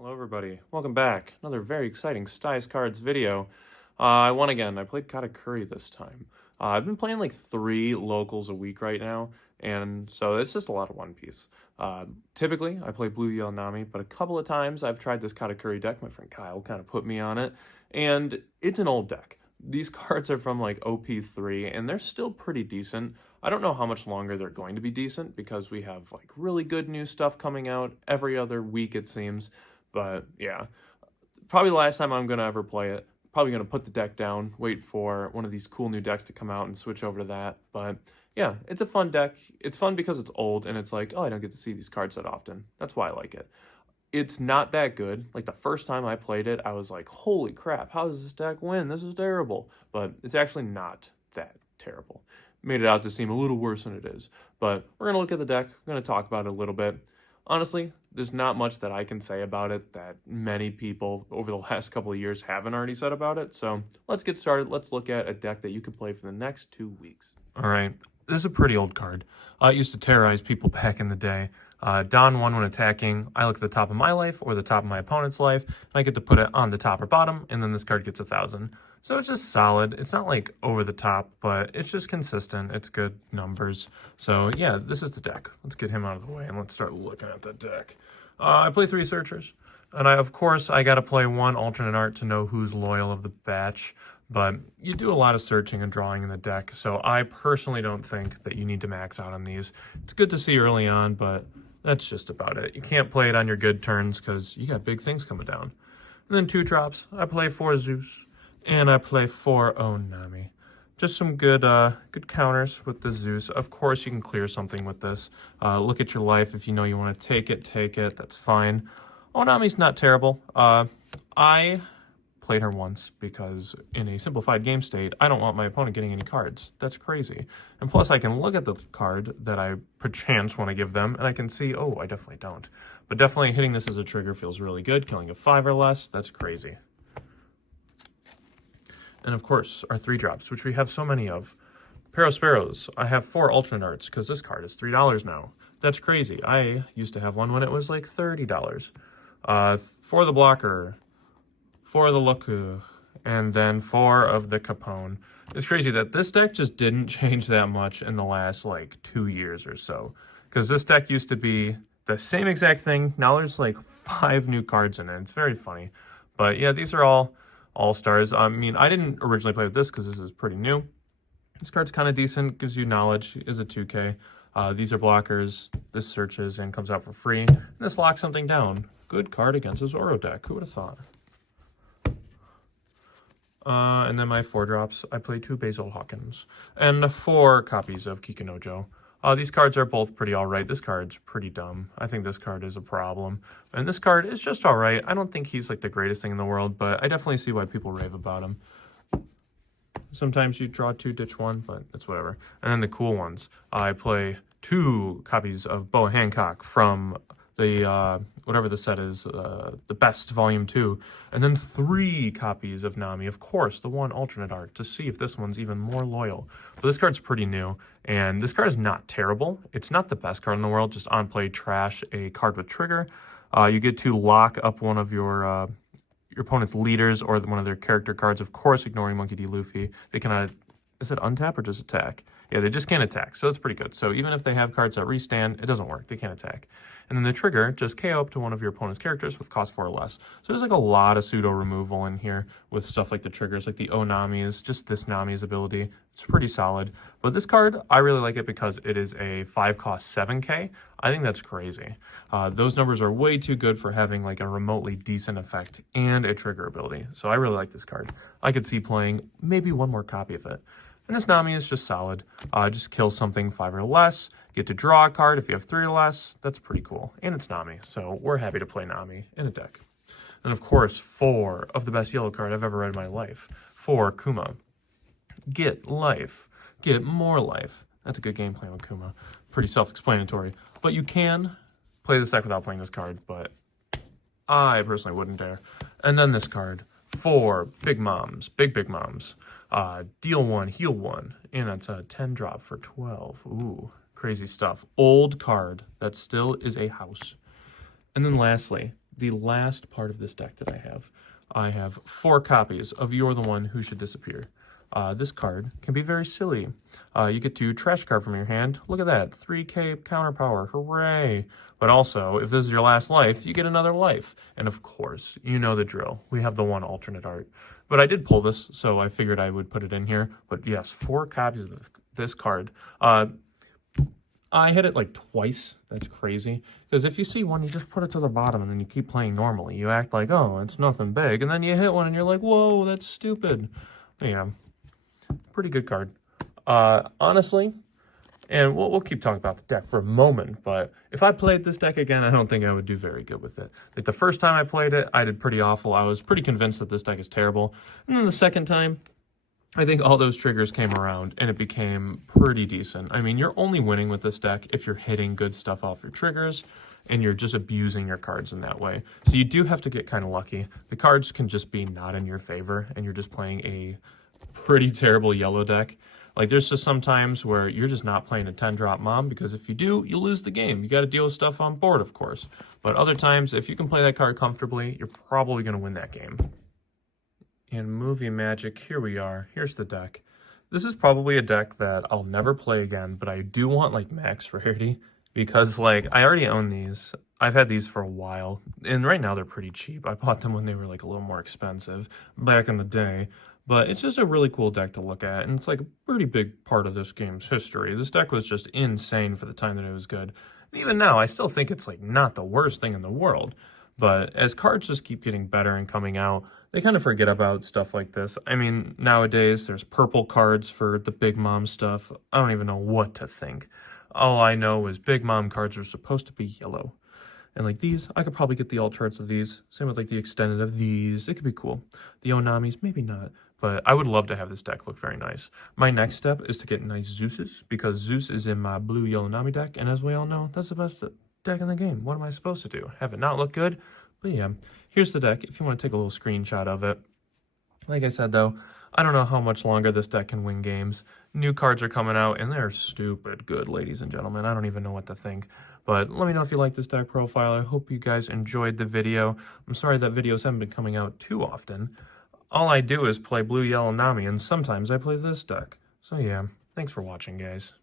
Hello everybody, welcome back. Another very exciting Styes Cards video. I won again. I played Katakuri this time. I've been playing like 3 locals a week right now, and so it's just a lot of One Piece. Typically, I play Blue Yellow Nami, but a couple of times I've tried this Katakuri deck. My friend Kyle kind of put me on it, and it's an old deck. These cards are from like OP3, and they're still pretty decent. I don't know how much longer they're going to be decent because we have like really good new stuff coming out every other week, it seems. But yeah, probably the last time I'm going to ever play it. Probably going to put the deck down, wait for one of these cool new decks to come out and switch over to that. But yeah, it's a fun deck. It's fun because it's old and it's like, oh, I don't get to see these cards that often. That's why I like it. It's not that good. Like the first time I played it, I was like, holy crap, how does this deck win? This is terrible. But it's actually not that terrible. Made it out to seem a little worse than it is. But we're going to look at the deck. We're going to talk about it a little bit. Honestly, there's not much that I can say about it that many people over the last couple of years haven't already said about it. So let's get started. Let's look at a deck that you can play for the next 2 weeks. All right, this is a pretty old card. It used to terrorize people back in the day. Don 1 when attacking, I look at the top of my life or the top of my opponent's life, and I get to put it on the top or bottom, and then this card gets 1,000. So it's just solid. It's not like over the top, but it's just consistent. It's good numbers. So yeah, this is the deck. Let's get him out of the way and let's start looking at the deck. I play 3 searchers, and of course I got to play 1 alternate art to know who's loyal of the batch. But you do a lot of searching and drawing in the deck, so I personally don't think that you need to max out on these. It's good to see early on, but that's just about it. You can't play it on your good turns because you got big things coming down. And then 2 drops. I play 4 Zeus, and I play 4 Onami. Just some good good counters with the Zeus. Of course, you can clear something with this. Look at your life. If you know you want to take it, take it. That's fine. Onami's not terrible. I played her once because in a simplified game state, I don't want my opponent getting any cards. That's crazy. And plus, I can look at the card that I perchance want to give them, and I can see, oh, I definitely don't. But definitely hitting this as a trigger feels really good. Killing a 5 or less, that's crazy. And of course, our 3 drops, which we have so many of. Sparrows. I have 4 alternate arts because this card is $3 now. That's crazy. I used to have one when it was like $30. For the blocker, 4 of the Loku, and then 4 of the Capone. It's crazy that this deck just didn't change that much in the last like 2 years or so. Because this deck used to be the same exact thing. Now there's like 5 new cards in it. It's very funny. But yeah, these are all all-stars. I mean, I didn't originally play with this because this is pretty new. This card's kind of decent, gives you knowledge, is a 2K. These are blockers. This searches and comes out for free. And this locks something down. Good card against a Zoro deck. Who would have thought? And then my 4 drops, I play 2 Basil Hawkins and 4 copies of Kikinojo. These cards are both pretty alright. This card's pretty dumb. I think this card is a problem. And this card is just alright. I don't think he's like the greatest thing in the world, but I definitely see why people rave about him. Sometimes you draw 2, ditch 1, but it's whatever. And then the cool ones. I play 2 copies of Boa Hancock from the whatever the set is, the best volume 2, and then 3 copies of Nami, of course the 1 alternate art, to see if this one's even more loyal. But this card's pretty new, and this card is not terrible. It's not the best card in the world. Just on play, trash a card with trigger. You get to lock up one of your opponent's leaders or one of their character cards, of course ignoring Monkey D. Luffy. They can is it untap or just attack? Yeah, they just can't attack, so it's pretty good. So even if they have cards that restand, it doesn't work. They can't attack. And then the trigger, just KO up to one of your opponent's characters with cost 4 or less. So there's like a lot of pseudo removal in here with stuff like the triggers, like the Onami's, just this Nami's ability. It's pretty solid. But this card, I really like it because it is a 5 cost 7K. I think that's crazy. Those numbers are way too good for having like a remotely decent effect and a trigger ability. So I really like this card. I could see playing maybe 1 more copy of it. And this Nami is just solid. Just kill something 5 or less. Get to draw a card if you have 3 or less. That's pretty cool. And it's Nami, so we're happy to play Nami in a deck. And of course, 4 of the best yellow card I've ever read in my life. 4 Kuma. Get life. Get more life. That's a good game plan with Kuma. Pretty self-explanatory. But you can play this deck without playing this card, but I personally wouldn't dare. And then this card. 4 Big Moms. Big Moms. Deal 1, heal 1, and it's a 10 drop for 12. Ooh, crazy stuff. Old card that still is a house. And then lastly, the last part of this deck that I have 4 copies of You're the One Who Should Disappear. This card can be very silly. You get to trash a card from your hand. Look at that, 3k counter power, hooray! But also, if this is your last life, you get another life. And of course, you know the drill. We have the 1 alternate art. But I did pull this, so I figured I would put it in here. But yes, 4 copies of this card. I hit it like twice. That's crazy. Because if you see one, you just put it to the bottom and then you keep playing normally. You act like, oh, it's nothing big. And then you hit one and you're like, whoa, that's stupid. Yeah. Pretty good card. Honestly, and we'll keep talking about the deck for a moment, but if I played this deck again, I don't think I would do very good with it. Like the first time I played it, I did pretty awful. I was pretty convinced that this deck is terrible. And then the second time, I think all those triggers came around and it became pretty decent. I mean, you're only winning with this deck if you're hitting good stuff off your triggers and you're just abusing your cards in that way. So you do have to get kind of lucky. The cards can just be not in your favor and you're just playing a pretty terrible yellow deck. Like there's just some times where you're just not playing a 10-drop mom, because if you do, you lose the game. You got to deal with stuff on board, of course. But other times, if you can play that card comfortably, you're probably going to win that game. In movie magic, here we are. Here's the deck. This is probably a deck that I'll never play again, but I do want like max rarity, because like I already own these. I've had these for a while, and right now they're pretty cheap. I bought them when they were like a little more expensive back in the day. But it's just a really cool deck to look at, and it's like a pretty big part of this game's history. This deck was just insane for the time that it was good. And even now, I still think it's like not the worst thing in the world. But as cards just keep getting better and coming out, they kind of forget about stuff like this. I mean, nowadays, there's purple cards for the Big Mom stuff. I don't even know what to think. All I know is Big Mom cards are supposed to be yellow. And like these, I could probably get the alt charts of these. Same with like the extended of these. It could be cool. The Onamis, maybe not. But I would love to have this deck look very nice. My next step is to get nice Zeuses, because Zeus is in my blue yellow Nami deck. And as we all know, that's the best deck in the game. What am I supposed to do? Have it not look good? But yeah, here's the deck if you want to take a little screenshot of it. Like I said, though, I don't know how much longer this deck can win games. New cards are coming out, and they're stupid good, ladies and gentlemen. I don't even know what to think. But let me know if you like this deck profile. I hope you guys enjoyed the video. I'm sorry that videos haven't been coming out too often. All I do is play blue, yellow, Nami, and sometimes I play this deck. So yeah, thanks for watching, guys.